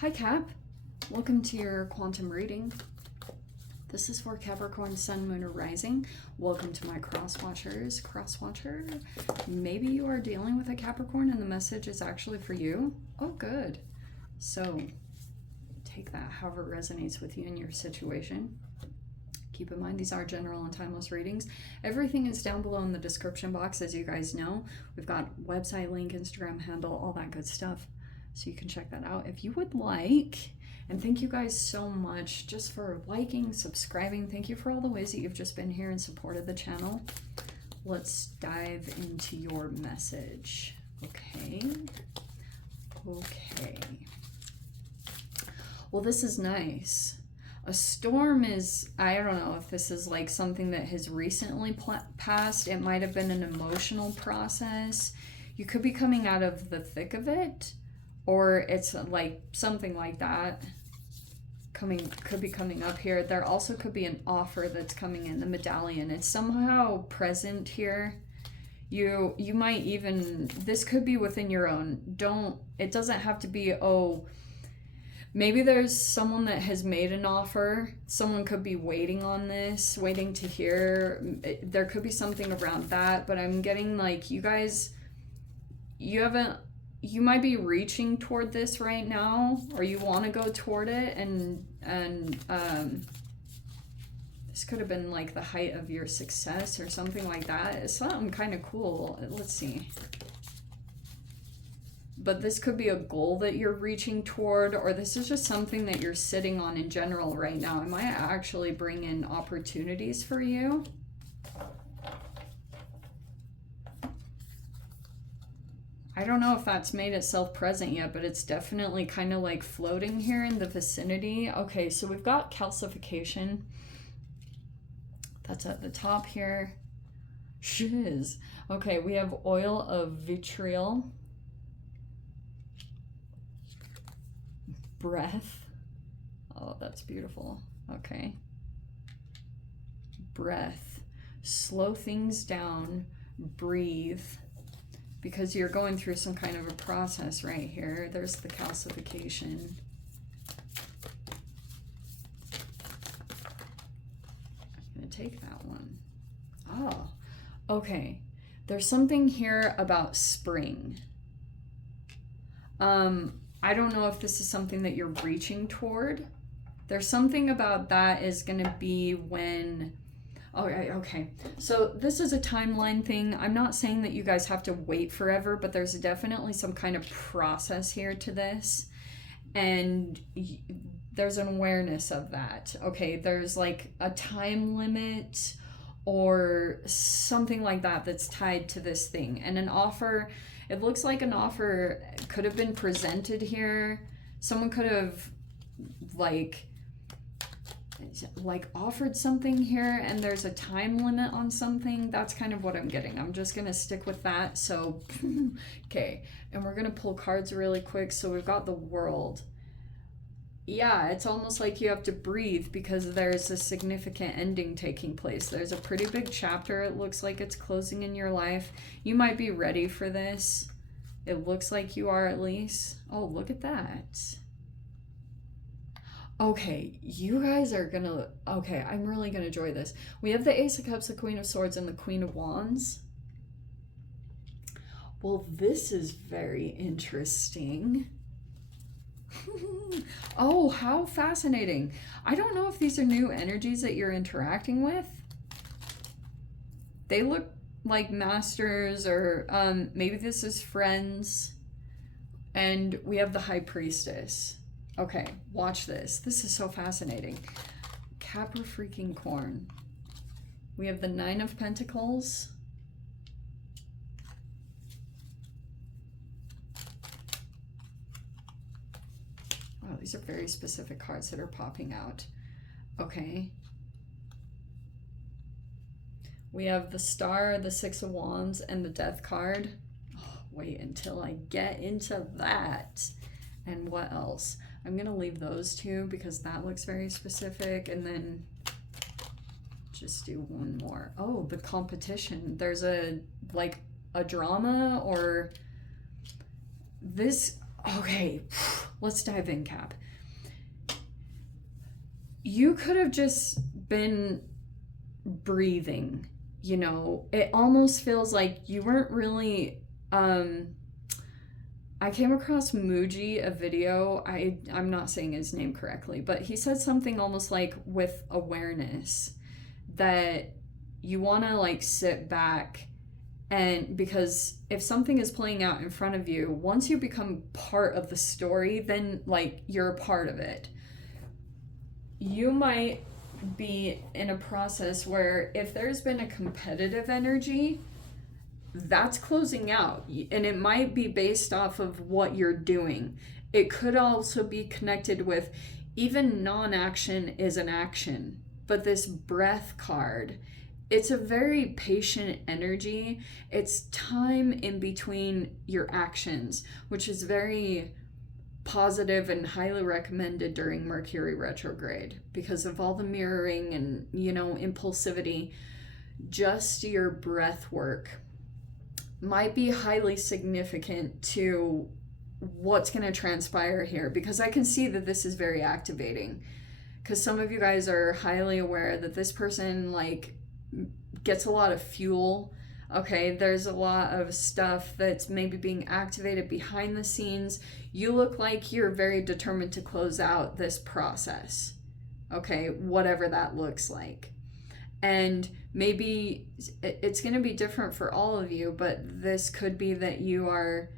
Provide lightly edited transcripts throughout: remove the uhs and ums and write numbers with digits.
Hi Cap, welcome to your quantum reading. This is for Capricorn, Sun, Moon, or Rising. Welcome to my cross-watchers. Cross-watcher, maybe you are dealing with a Capricorn and the message is actually for you. Oh, good. So take that however it resonates with you in your situation. Keep in mind, these are general and timeless readings. Everything is down below in the description box, as you guys know. We've got website link, Instagram handle, all that good stuff. So you can check that out if you would like. And thank you guys so much just for liking, subscribing. Thank you for all the ways that you've just been here and supported the channel. Let's dive into your message. Okay. Well, this is nice. A storm is, I don't know if this is like something that has recently passed. It might have been an emotional process. You could be coming out of the thick of it, or it's like something like that could be coming up here. There also could be an offer that's coming in, the medallion. It's somehow present here. You might even, this could be within your own. It doesn't have to be, oh, maybe there's someone that has made an offer. Someone could be waiting on this, waiting to hear. There could be something around that, but I'm getting like you guys, you might be reaching toward this right now, or you want to go toward it, and this could have been like the height of your success or something like that. It's something kind of cool. Let's see. But this could be a goal that you're reaching toward, or this is just something that you're sitting on in general right now. It might actually bring in opportunities for you. I don't know if that's made itself present yet, but it's definitely kind of like floating here in the vicinity. Okay, so we've got calcification. That's at the top here. Shiz. Okay, we have oil of vitriol. Breath. Oh, that's beautiful. Okay. Breath. Slow things down. Breathe. Because you're going through some kind of a process right here. There's the calcification. I'm going to take that one. Oh, okay. There's something here about spring. I don't know if this is something that you're reaching toward. There's something about that is going to be when... Okay, so this is a timeline thing. I'm not saying that you guys have to wait forever, but there's definitely some kind of process here to this. And there's an awareness of that. Okay, there's like a time limit or something like that that's tied to this thing. And an offer, it looks like an offer could have been presented here. Someone could have like offered something here, and there's a time limit on something. That's kind of what I'm getting. I'm just gonna stick with that. So okay, and we're gonna pull cards really quick. So we've got the World. Yeah, it's almost like you have to breathe because there's a significant ending taking place. There's a pretty big chapter. It looks like it's closing in your life. You might be ready for this. It looks like you are, at least. Oh, look at that. Okay, you guys are gonna... Okay, I'm really gonna enjoy this. We have the Ace of Cups, the Queen of Swords, and the Queen of Wands. Well, this is very interesting. Oh, how fascinating. I don't know if these are new energies that you're interacting with. They look like masters, or maybe this is friends. And we have the High Priestess. Okay, watch this. This is so fascinating. Capricorn. We have the Nine of Pentacles. Wow, these are very specific cards that are popping out. Okay. We have the Star, the Six of Wands, and the Death card. Oh, wait until I get into that. And what else? I'm going to leave those two because that looks very specific. And then just do one more. Oh, the competition. There's a drama or this. Okay. let's dive in, Cap. You could have just been breathing, you know. It almost feels like you weren't really I came across Muji, a video. I'm not saying his name correctly, but he said something almost like with awareness that you want to like sit back, and because if something is playing out in front of you, once you become part of the story, then like you're a part of it. You might be in a process where if there's been a competitive energy, that's closing out, and it might be based off of what you're doing. It could also be connected with even non-action is an action, but this breath card, it's a very patient energy. It's time in between your actions, which is very positive and highly recommended during Mercury retrograde because of all the mirroring and, you know, impulsivity. Just your breath work might be highly significant to what's going to transpire here, because I can see that this is very activating, because some of you guys are highly aware that this person like gets a lot of fuel. Okay, there's a lot of stuff that's maybe being activated behind the scenes. You look like you're very determined to close out this process, okay, whatever that looks like. And maybe it's going to be different for all of you, but this could be that you are,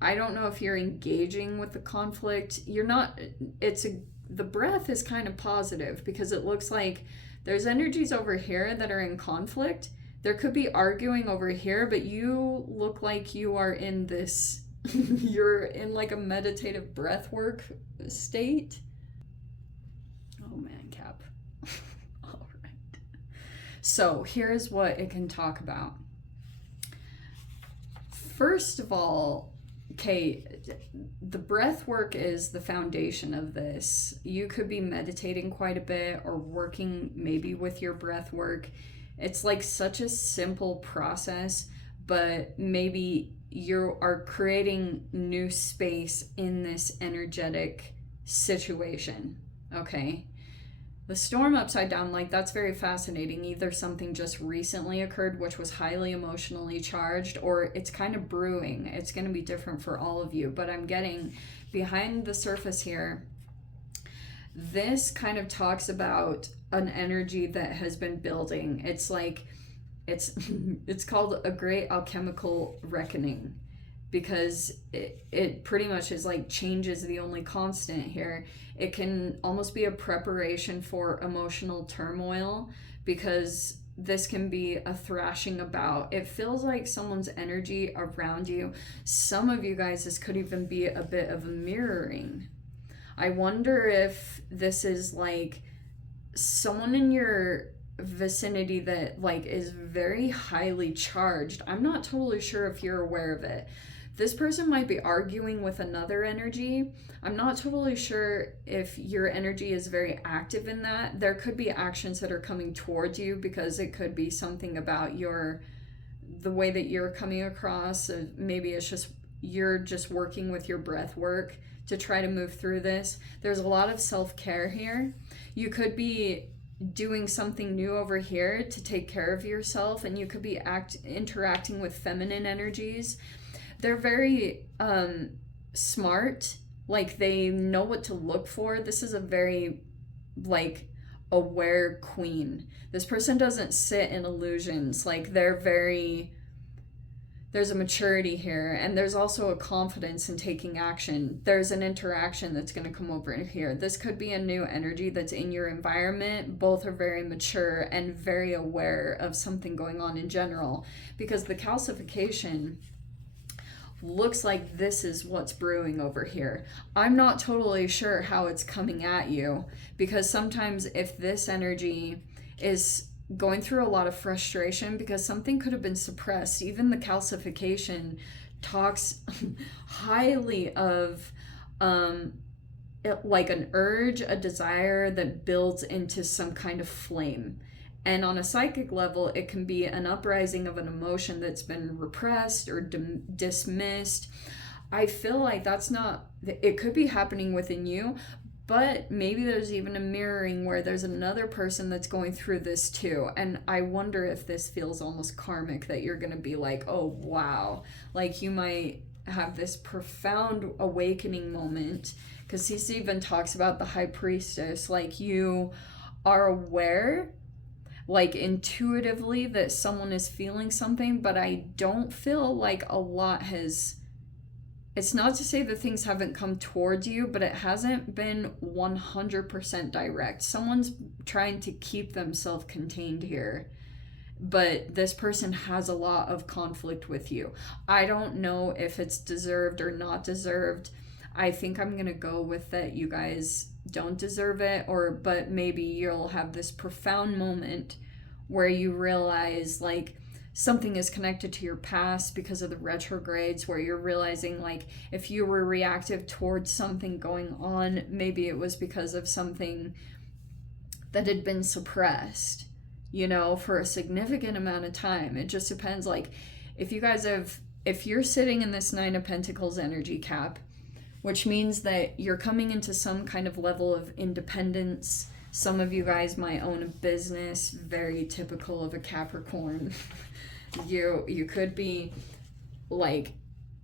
I don't know if you're engaging with the conflict. You're not, the breath is kind of positive because it looks like there's energies over here that are in conflict. There could be arguing over here, but you look like you are in this, you're in like a meditative breath work state. Oh man, Cap. All right. So here's what it can talk about. First of all, okay, the breath work is the foundation of this. You could be meditating quite a bit or working maybe with your breath work. It's like such a simple process, but maybe you are creating new space in this energetic situation, okay? The storm upside down, like that's very fascinating. Either something just recently occurred, which was highly emotionally charged, or it's kind of brewing. It's going to be different for all of you, but I'm getting behind the surface here. This kind of talks about an energy that has been building. It's like, it's called a great alchemical reckoning, because it pretty much is like change is the only constant here. It can almost be a preparation for emotional turmoil, because this can be a thrashing about. It feels like someone's energy around you. Some of you guys, this could even be a bit of a mirroring. I wonder if this is like someone in your vicinity that like is very highly charged. I'm not totally sure if you're aware of it. This person might be arguing with another energy. I'm not totally sure if your energy is very active in that. There could be actions that are coming towards you, because it could be something about the way that you're coming across. Maybe it's just you're just working with your breath work to try to move through this. There's a lot of self-care here. You could be doing something new over here to take care of yourself, and you could be interacting with feminine energies. They're very smart, like they know what to look for. This is a very like aware queen. This person doesn't sit in illusions. Like there's a maturity here, and there's also a confidence in taking action. There's an interaction that's going to come over here. This could be a new energy that's in your environment. Both are very mature and very aware of something going on in general, because the calcification looks like this is what's brewing over here. I'm not totally sure how it's coming at you, because sometimes if this energy is going through a lot of frustration because something could have been suppressed, even the calcification talks highly of like an urge, a desire that builds into some kind of flame. And on a psychic level, it can be an uprising of an emotion that's been repressed or dismissed. I feel like that's not, it could be happening within you, but maybe there's even a mirroring where there's another person that's going through this too. And I wonder if this feels almost karmic, that you're going to be like, oh, wow. Like you might have this profound awakening moment, because he even talks about the high priestess. Like you are aware, like intuitively, that someone is feeling something, but I don't feel like a lot has, it's not to say that things haven't come towards you, but it hasn't been 100% direct. Someone's trying to keep them self-contained here, but this person has a lot of conflict with you. I don't know if it's deserved or not deserved. I think I'm gonna go with that you guys don't deserve it, but maybe you'll have this profound moment where you realize like something is connected to your past because of the retrogrades, where you're realizing like if you were reactive towards something going on, maybe it was because of something that had been suppressed, you know, for a significant amount of time. It just depends. Like if you're sitting in this Nine of Pentacles energy, Cap, which means that you're coming into some kind of level of independence. Some of you guys might own a business, very typical of a Capricorn. You could be like,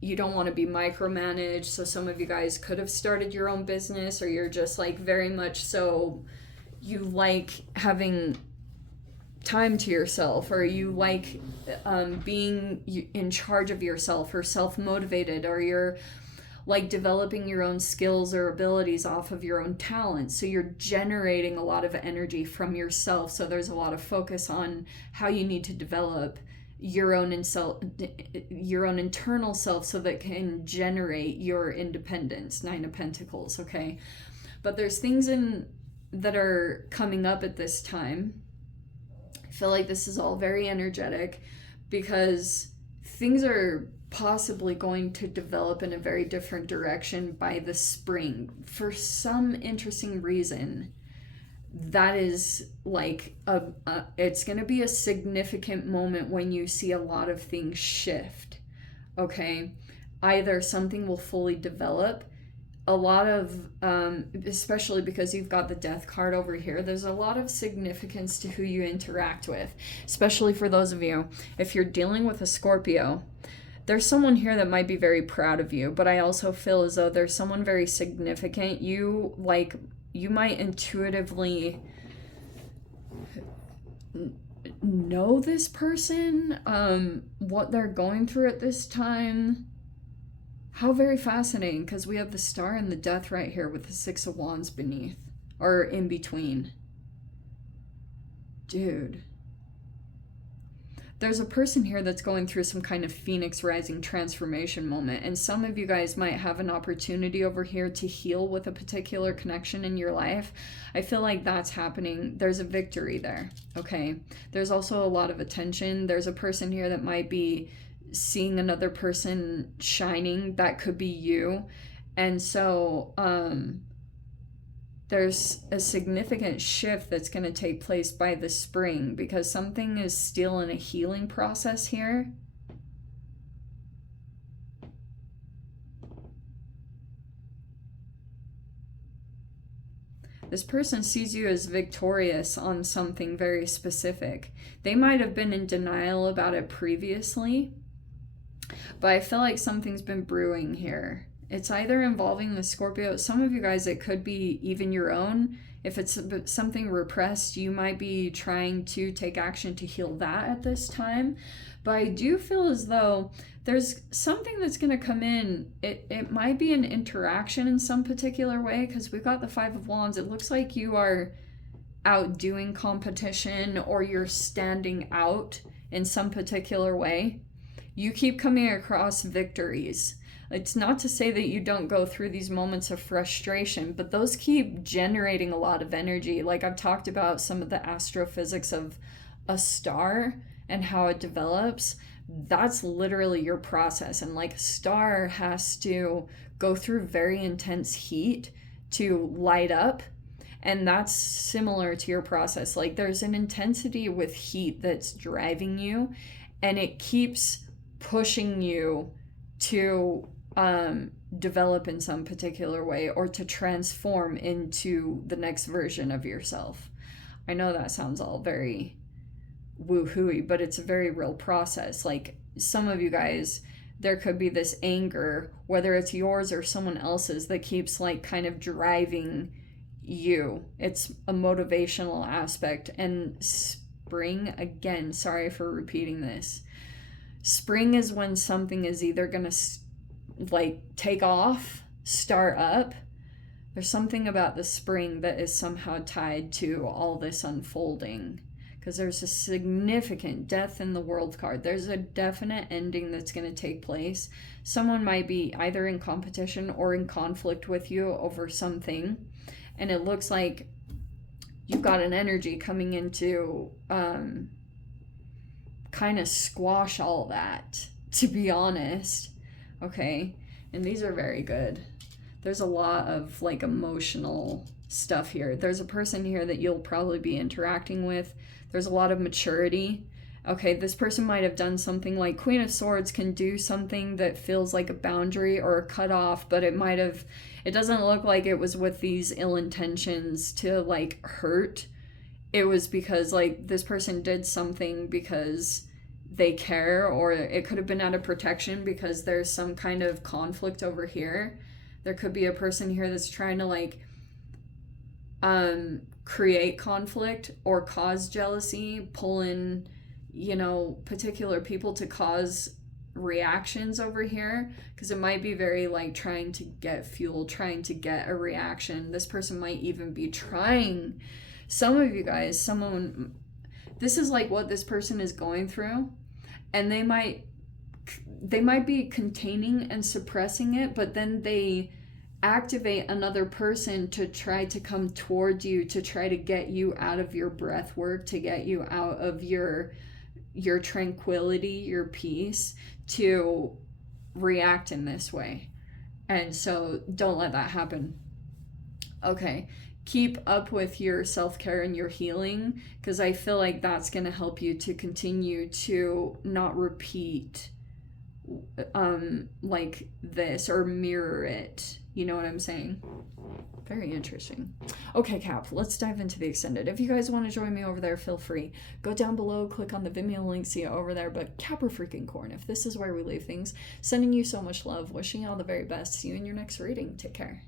you don't want to be micromanaged, so some of you guys could have started your own business, or you're just like very much so you like having time to yourself, or you like being in charge of yourself, or self-motivated, or you're like developing your own skills or abilities off of your own talents. So you're generating a lot of energy from yourself. So there's a lot of focus on how you need to develop your own internal self so that can generate your independence. Nine of Pentacles, okay? But there's things that are coming up at this time. I feel like this is all very energetic because things are possibly going to develop in a very different direction by the spring. For some interesting reason, that is like it's going to be a significant moment when you see a lot of things shift, okay? Either something will fully develop, a lot of, especially because you've got the Death card over here, there's a lot of significance to who you interact with, especially for those of you, if you're dealing with a Scorpio, there's someone here that might be very proud of you, but I also feel as though there's someone very significant. You might intuitively know this person, what they're going through at this time. How very fascinating, because we have the Star and the Death right here with the Six of Wands beneath, or in between. Dude. There's a person here that's going through some kind of Phoenix rising transformation moment, and some of you guys might have an opportunity over here to heal with a particular connection in your life. I feel like that's happening. There's a victory there, okay? There's also a lot of attention. There's a person here that might be seeing another person shining. That could be you. And so there's a significant shift that's going to take place by the spring, because something is still in a healing process here. This person sees you as victorious on something very specific. They might have been in denial about it previously, but I feel like something's been brewing here. It's either involving the Scorpio. Some of you guys, it could be even your own. If it's something repressed, you might be trying to take action to heal that at this time. But I do feel as though there's something that's going to come in. It might be an interaction in some particular way, because we've got the Five of Wands. It looks like you are outdoing competition, or you're standing out in some particular way. You keep coming across victories. It's not to say that you don't go through these moments of frustration, but those keep generating a lot of energy. Like I've talked about some of the astrophysics of a star and how it develops. That's literally your process. And like a star has to go through very intense heat to light up. And that's similar to your process. Like there's an intensity with heat that's driving you, and it keeps pushing you to develop in some particular way, or to transform into the next version of yourself. I know that sounds all very woo-hooey, but it's a very real process. Like, some of you guys, there could be this anger, whether it's yours or someone else's, that keeps like kind of driving you. It's a motivational aspect. And spring, again, sorry for repeating this, spring is when something is either gonna like take off, start up. There's something about the spring that is somehow tied to all this unfolding, because there's a significant death in the world card. There's a definite ending that's going to take place. Someone might be either in competition or in conflict with you over something, and it looks like you've got an energy coming in to kind of squash all that, to be honest. Okay, and these are very good. There's a lot of like emotional stuff here. There's a person here that you'll probably be interacting with. There's a lot of maturity. Okay, this person might have done something like Queen of Swords can do something that feels like a boundary or a cutoff, but it doesn't look like it was with these ill intentions to like hurt. It was because like this person did something because they care, or it could have been out of protection because there's some kind of conflict over here. There could be a person here that's trying to like create conflict or cause jealousy, pull in, you know, particular people to cause reactions over here, because it might be very like trying to get fuel, trying to get a reaction. This person might even be trying, some of you guys, this is like what this person is going through, and they might be containing and suppressing it, but then they activate another person to try to come toward you, to try to get you out of your breath work, to get you out of your tranquility, your peace, to react in this way. And so don't let that happen. Okay, keep up with your self-care and your healing, because I feel like that's going to help you to continue to not repeat like this or mirror it. You know what I'm saying? Very interesting. Okay, Cap, let's dive into the extended. If you guys want to join me over there, feel free. Go down below, click on the Vimeo link, see it over there. But Capricorn, if this is where we leave things, sending you so much love, wishing you all the very best. See you in your next reading. Take care.